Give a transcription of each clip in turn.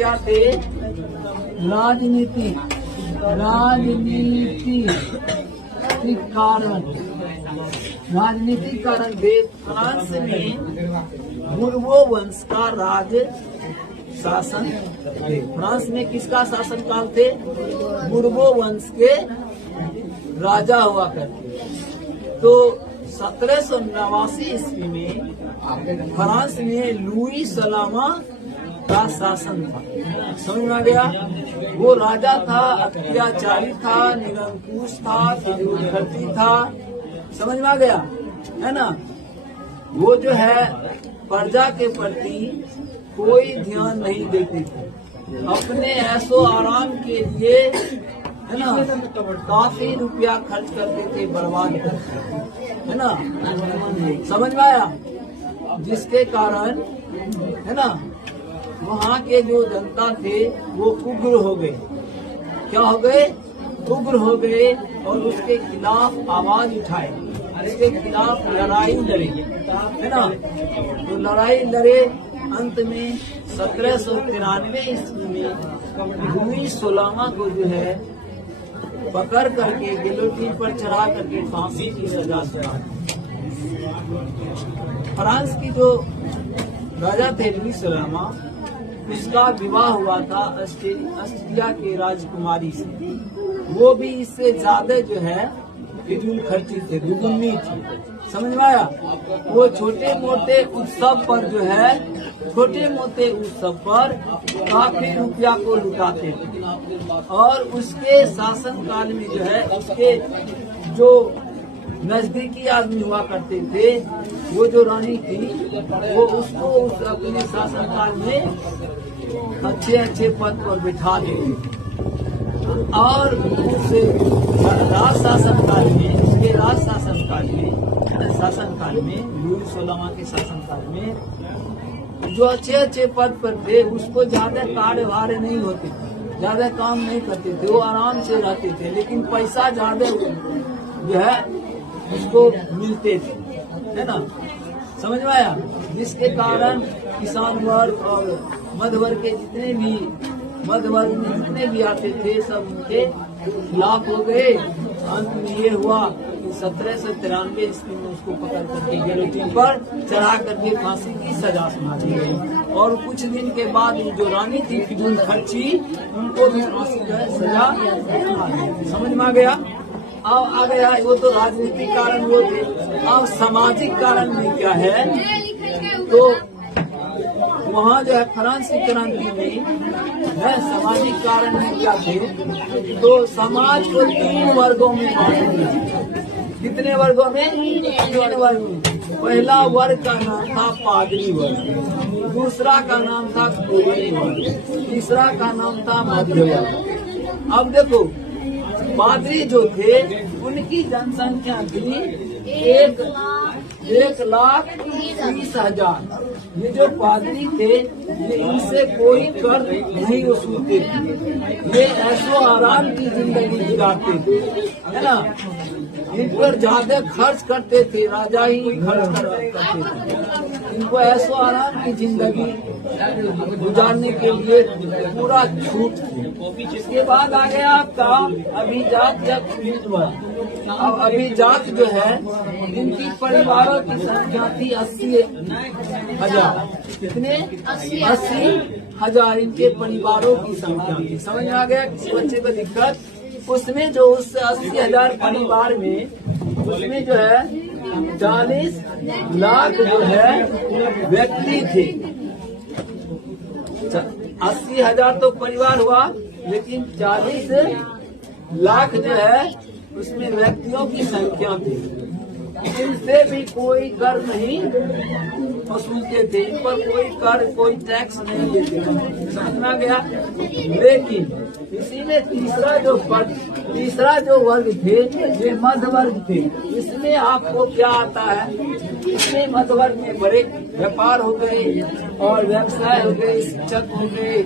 क्या थे? राजनीति कारण, राजनीतिक कारण थे। फ्रांस में बुर्बो वंश का राज शासन, फ्रांस में किसका शासन काल थे? बुर्बो वंश के राजा हुआ करते। तो 1789 ईस्वी में फ्रांस में लुई सलामा का शासन था। समझ में आ गया? वो राजा था, अत्याचारी था, निरंकुश था, फिजूलखर्ची था। समझ में आ गया है ना? वो जो है प्रजा के प्रति कोई ध्यान नहीं देते थे, अपने ऐशो आराम के लिए है ना काफी रुपया खर्च करते थे, बर्बाद करते है ना। समझ में आया? जिसके कारण है ना वहाँ के जो जनता थे वो उग्र हो गए। क्या हो गए? उग्र हो गए और उसके खिलाफ आवाज उठाए, इसके खिलाफ लड़ाई लड़े है ना। तो लड़ाई लड़े, अंत में 1793 ईस्वी में लुई सोलामा को जो है पकड़ करके गिलोटिन पर चढ़ा करके फांसी की सजा सुना। फ्रांस की जो राजा थे लुई सोलामा, उसका विवाह हुआ था ऑस्ट्रिया के राजकुमारी से। वो भी इससे ज्यादा जो है फिजूल खर्ची थे, दुगुनी थी। समझ में आया? वो छोटे मोटे उत्सव पर जो है, छोटे मोटे उत्सव पर काफी रुपया को लुटाते थे। और उसके शासन काल में जो है उसके जो नजदीकी आदमी हुआ करते थे, वो जो रानी थी, वो उसको उस अपने शासन काल में अच्छे अच्छे पद पर बिठा देते। और उस राज शासन काल में, उसके राज शासन काल में लुई सोलामा के शासन काल में जो अच्छे अच्छे पद पर थे, उसको ज्यादा कार्यभार नहीं होते थे, ज्यादा काम नहीं करते थे, वो आराम से रहते थे, लेकिन पैसा ज्यादा जो है उसको मिलते थे, है ना। समझ में आया? जिसके कारण किसान वर्ग और मध्य वर्ग के जितने भी आते थे सब उनके खिलाफ हो गए। अंत में ये हुआ कि 1793 ईस्वी में उसको पकड़ करके गिलोटिन पर चढ़ा करके फांसी की सजा सुना दी गई। और कुछ दिन के बाद जो रानी थी फिजूल खर्ची, उनको भी फांसी की सजा सुना दी। समझ में आ गया? अब आ गया, वो तो राजनीतिक कारण वो थे। अब सामाजिक कारण में क्या है? तो वहाँ जो है फ्रांस की क्रांति में है सामाजिक कारण में क्या थे? तो समाज को 3 वर्गों में बांट दिया। कितने वर्गों में? 3 वर्ग में। पहला वर्ग का नाम था पादरी वर्ग, दूसरा का नाम था कुलीन वर्ग, तीसरा का नाम था मध्य वर्ग। अब देखो, पादरी जो थे उनकी जनसंख्या थी 1,30,000। ये जो पादरी थे, ये इनसे कोई कर नहीं वसूलते थे, ये ऐशो आराम की जिंदगी गुजारते थे, है ना। इन पर ज्यादा खर्च करते थे, राजा ही खर्च करते थे। इनको ऐशो आराम की जिंदगी गुजारने के लिए पूरा छूट थी। इसके बाद आ गया आपका अभिजात या कुलीन वर्ग। अब अभिजात जो है, इनकी परिवारों की संख्या थी 80,000। कितने? 80,000 इनके परिवारों की संख्या थी। समझ में आ गया? किसी बच्चे को दिक्कत? उसमें जो उस 80,000 परिवार में, उसमें जो है 40 लाख जो है व्यक्ति थे। 80,000 तो परिवार हुआ, लेकिन 40 लाख जो है उसमें व्यक्तियों की संख्या थी। इनसे भी कोई कर नहीं वसूलते थे, इन पर कोई कर, कोई टैक्स नहीं देते थे। समझ में आ गया? लेकिन इसी में तीसरा जो वर्ग थे, ये मध्य वर्ग थे। इसमें आपको क्या आता है? इसमें मध्य वर्ग में बड़े व्यापार हो गए और व्यवसाय हो गए, शिक्षक हो गए,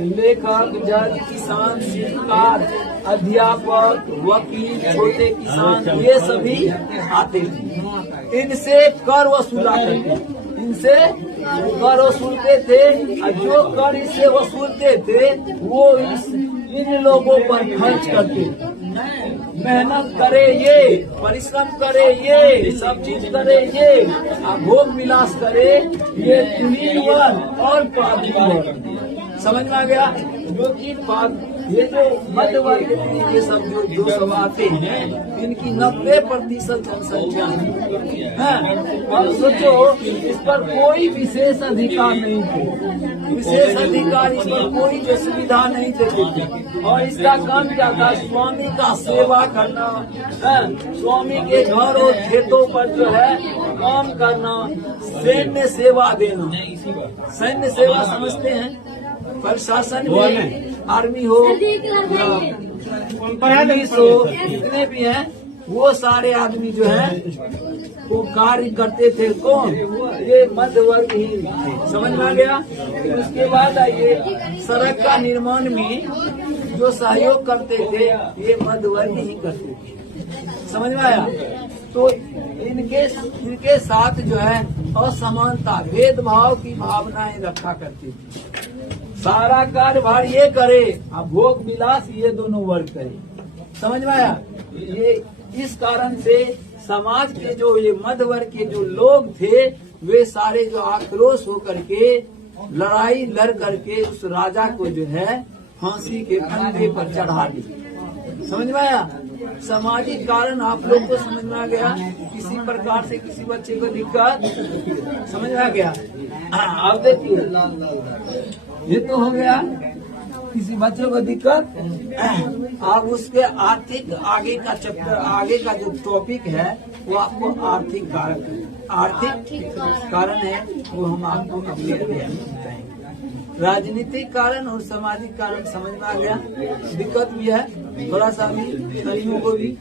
लेखक, जज, किसान, शिल्पकार, अध्यापक, वकील, छोटे किसान, ये सभी आते थे। इनसे कर वसूला करते, इनसे कर वसूलते थे और जो कर इससे वसूलते थे वो इन लोगों पर खर्च करते थे। मेहनत करे ये, परिश्रम करे ये, सब चीज करे ये, भोग विलास करे ये तीन वर्ग और पांचवी वर्ग। समझ में आ गया? जो कि ये जो मध्य वर्ग ये सब जो सब आते हैं इनकी 90% जनसंख्या है। और सोचो इस पर कोई विशेष अधिकार नहीं थे, विशेष अधिकार इस पर कोई जो सुविधा नहीं देते थे। और इसका काम क्या था? स्वामी का सेवा करना, स्वामी के घर और खेतों पर जो है काम करना, सैन्य सेवा देना। सैन्य सेवा समझते हैं? प्रशासन में आर्मी हो, पुलिस हो, जितने भी हैं वो सारे आदमी जो है वो कार्य करते थे। कौन? ये मध्य वर्ग ही। समझ में आ गया? उसके बाद आइए सड़क का निर्माण में जो सहयोग करते थे ये मध्य वर्ग ही करते थे। समझ में आया? तो इनके साथ जो है असमानता, भेदभाव की भावनाएं रखा करती थी। सारा कार्यभार ये करे और भोग विलास ये दोनों वर्ग करे। समझ में आया? ये इस कारण से समाज के जो ये मध्य वर्ग के जो लोग थे वे सारे जो आक्रोश होकर के लड़ाई लड़ करके उस राजा को जो है फांसी के फंदे पर चढ़ा दिया। समझ में आया? सामाजिक कारण आप लोग को समझ में आ गया? किसी प्रकार से किसी बच्चे को दिक्कत समझ में आ गया? अब देखिए ये तो हो गया किसी बच्चे को दिक्कत। अब उसके आर्थिक आगे का चैप्टर, आगे का जो टॉपिक है वो आपको आर्थिक कारण है वो हम आपको अगले बताएंगे। राजनीतिक कारण और सामाजिक कारण समझ में आ गया? दिक्कत भी है थोड़ा सा, भी को भी